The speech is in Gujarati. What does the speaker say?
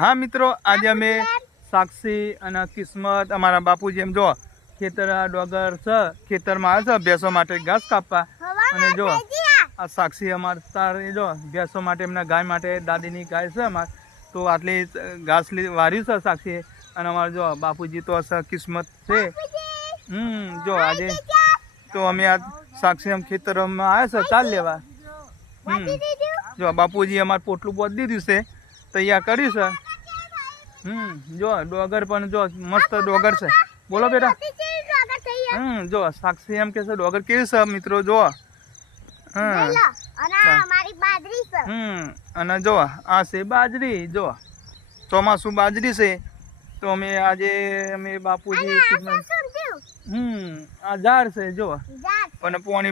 હા મિત્રો, આજે અમે સાક્ષી અને કિસ્મત અમારા બાપુજી એમ જો ખેતર ડોગર છે, ખેતરમાં આવે છે ભેંસો માટે ઘાસ કાપવા. અને જો આ સાક્ષી અમારે તારે જો ભેંસો માટે એમના ગાય માટે દાદીની ગાય છે અમારે, તો આટલી ઘાસ વાર્યું છે સાક્ષી. અને અમારે જો બાપુજી તો કિસ્મત છે. જો આજે તો અમે આ સાક્ષી એમ ખેતરમાં આવ્યા છે ચાલ લેવા. જો બાપુજી અમારે પોટલું પોત દીધું છે, તૈયાર કર્યું છે. જો ડોગર પણ જો મસ્ત ડોગર છે. બોલો બેટા. જો સાક્ષી એમ કે છે ડોગર કેવી છે મિત્રો જો. અને જો આ છે બાજરી. જો ચોમાસું બાજરી છે. તો અમે આજે અમે બાપુજી આ ઝાડ છે જો, અને પોણી